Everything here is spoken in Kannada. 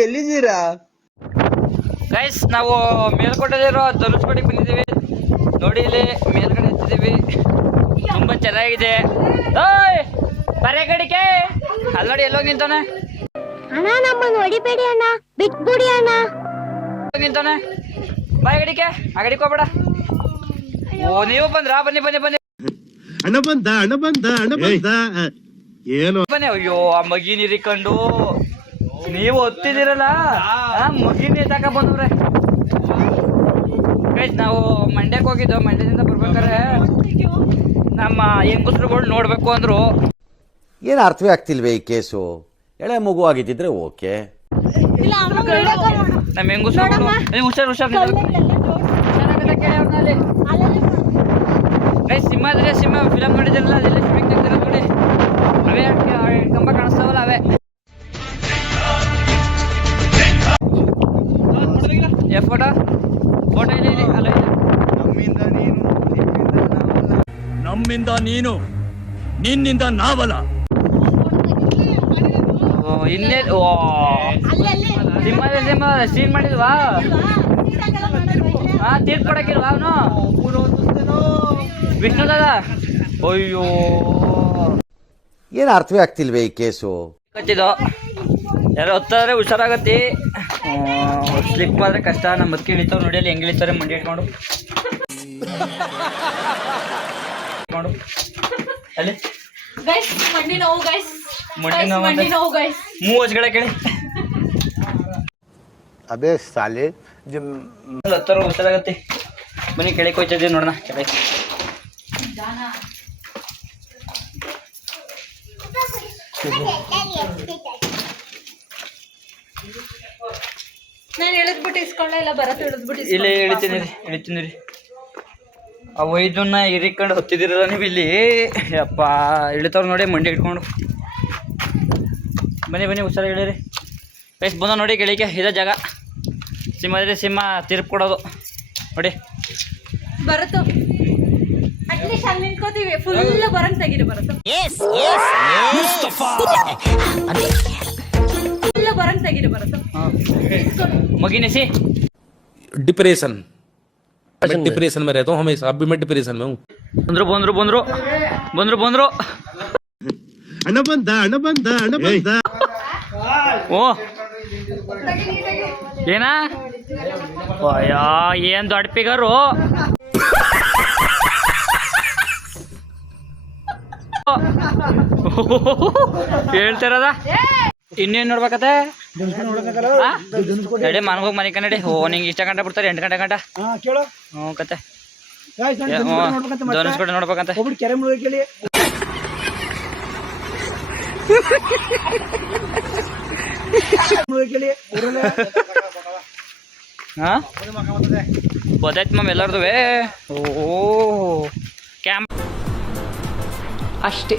ಎಲ್ಲಿದ್ದೀರಾ ಗೈಸ್? ನಾವು ಮೇಲ್ಕೋಟೆಲಿರೋ ಧನುಷ್ಕೋಟಿಗೆ ಬಂದಿದ್ದೀವಿ. ನೋಡಿ ಇಲ್ಲಿ ಮೇಲ್ಗಡೆ ಎತ್ತಿದ್ದೀವಿ, ತುಂಬಾ ಚೆನ್ನಾಗಿದೆ. ಬರೇ ಕಡಿಕೆ ಅಲ್ಲಿ ನೋಡಿ ಎಲ್ಲೋಗಿ ನಿಂತಾನೆ ಅಣ್ಣ, ನಮ್ಮನ್ನು ಹೊಡಿಬೇಡಿ ಅಣ್ಣ, ಬಿಟ್ಬಿಡಿ ಅಣ್ಣ. ನಿಂತಾನೆ ಬಾಯ್ ಗಡಿಕೆ, ಆ ಗಡಿಗೆ ಹೋಗ್ಬೇಡ. ಓ ನೀವು ಬಂದ್ರಾ? ಬನ್ನಿ ಬನ್ನಿ ಬನ್ನಿ ಅಣ್ಣ ಬಂದ ಏನು ಬನ್ನಿ. ಅಯ್ಯೋ ಆ ಮಗಿ ನೀರಿಕೊಂಡು ನೀವು ಹೊತ್ತಿದ್ದೀರಲ್ಲ, ಆ ಮಗಿನೇ ತಕ ಬಂದವ್ರೆ. ಗೈಸ್ ನಾವು ಮಂಡ್ಯಕ್ಕೆ ಹೋಗಿದ್ದು. ಮಂಡ್ಯದಿಂದ ಬರ್ಬೇಕಾದ್ರೆ ನಮ್ಮ ಹೆಂಗಸ್ರುಗಳು ನೋಡ್ಬೇಕು ಅಂದ್ರು. ಏನು ಅರ್ಥವೇ ಆಗ್ತಿಲ್ವೇ ಈ ಕೇಸು? ಎಳೆ ಮಗು ಆಗಿದ್ದಿದ್ರೆ ಓಕೆ. ನಮ್ಮ ಹೆಂಗಸ್ರುಗಳು ಹುಷಾರ್ ಸಿಂಹ ಫಿಲಮ್ ನೋಡಿದಿರಲ್ಲ, ಅದೆಲ್ಲ ಶೂಟಿಂಗ್ ತೆಗ್ದಿರೋ ನೋಡಿ. ಅವೇ ಕಂಬ ಕಾಣಿಸ್ತಾವಲ್ಲ ಅವೇ. ಫೋಟೋ ಇಲ್ಲಿ ಅಲ್ಲ. ನಮ್ಮಿಂದ ನೀನು, ನಿನ್ನಿಂದ ನಾವಲ್ಲ. ಇನ್ನೇ ಸಿಂಹ ಸೀನ್ ಮಾಡಿದ್ವಾ? ತೀರ್ಪು ಕೊಡಕ್ಕಿಲ್ವಾ ಅವನು ವಿಷ್ಣು ದಾದ? ಅಯ್ಯೋ ಏನು ಅರ್ಥವೇ ಆಗ್ತಿಲ್ವೇ ಈ ಕೇಸು? ಕಚ್ಚಿದ್ದು ಯಾರೋ ಹೊತ್ತಾದ್ರೆ ಹುಷಾರಾಗತ್ತಿ. ಸ್ಲಿಪ್ ಆದ್ರೆ ಕಷ್ಟ. ನಮ್ಮ ಮತ್ತಿ ಇಳಿತಾವ್ ನೋಡಿ, ಅಲ್ಲಿ ಹೆಂಗ್ ಇಳಿತಾರೆ ಮಂಡಿ ಇಟ್ಕೊಂಡು ಅಲ್ಲಿ ಮಂಡಿ ನೋವು ಮೂವ್ ವರ್ಷಗಳ ಕೇಳಿ. ಅದೇ ಸಾಲೆ ಹತ್ತಾರ ಹುಷಾರಾಗತ್ತಿ. ಬನ್ನಿ ಕೆಳಗೆ ಹೋಯ್ತಿದ್ವಿ ನೋಡೋಣ. ಕೆಳಗೆ ನಾನು ಎಳೆದ್ಬಿಟ್ಟು ಇಸ್ಕೊಳ್ಳ ಇಲ್ಲ, ಬರತ್ತೆ ಎಳೆದ್ಬಿಟ್ಟು ಇಲ್ಲಿ ಇಳಿತೀನಿ ರೀ. ಅವು ಇದನ್ನ ಹಿರಿಕೊಂಡು ಹೊತ್ತಿದಿರಲ್ಲ ನೀವು ಇಲ್ಲಿ. ಅಪ್ಪ ಇಳಿತಾವ್ ನೋಡಿ ಮಂಡಿ ಇಟ್ಕೊಂಡು. ಬನ್ನಿ ಹುಷಾರ ಹೇಳಿರಿ. ಗೈಸ್ ಬಂದ ನೋಡಿ ಕೆಳಗೆ. ಇದೇ ಜಾಗ ಸಿಂಹ ತೀರ್ಪು ಕೊಡೋದು ನೋಡಿ. ಬರತ್ತು ಅಟ್ಲೀಸ್ಟ್ ಅಲ್ಲಿ ನಿಂತ್ಕೋತೀವಿ. ಫುಲ್ ಬರಂಗ್ ತೆಗೀರಿ. ಬರತ್ತು ಫುಲ್ ಬರಂಗ್ ತೆಗೀರಿ. ಬರತ್ತು मगिनेसी डिप्रेशन में रहता हूँ हमेशा. अब भी मैं डिप्रेशन में हूँ. ಬಂದ್ರು ಅಣ್ಣ ಬಂದ ಓ ಏನ ಏನ್ ದೊಡ್ಡ ಪಿಗರು. ಹೇಳ್ತಿರದ ಇನ್ನೇನ್ ನೋಡ್ಬೇಕತ್ತೆ? ನಡೆ ಮನ್ಗೋಗಿ ಮನೆ ನಡಿ. ನಿಂಗೆ ಇಷ್ಟ ಗಂಟೆ ಬಿಡ್ತಾರೆ 8 ಗಂಟೆ ಹ್ಞೂ ಕತೆ ಧನುಷ್ಕೋಟಿ ನೋಡ್ಬೇಕಂತೆ. ಹಾ ಗೊತ್ತಾಯ್ತು ಮ್ಯಾಮ್ ಎಲ್ಲಾರ್ದು. ಓ ಕ್ಯಾಂಪ್ ಅಷ್ಟೇ.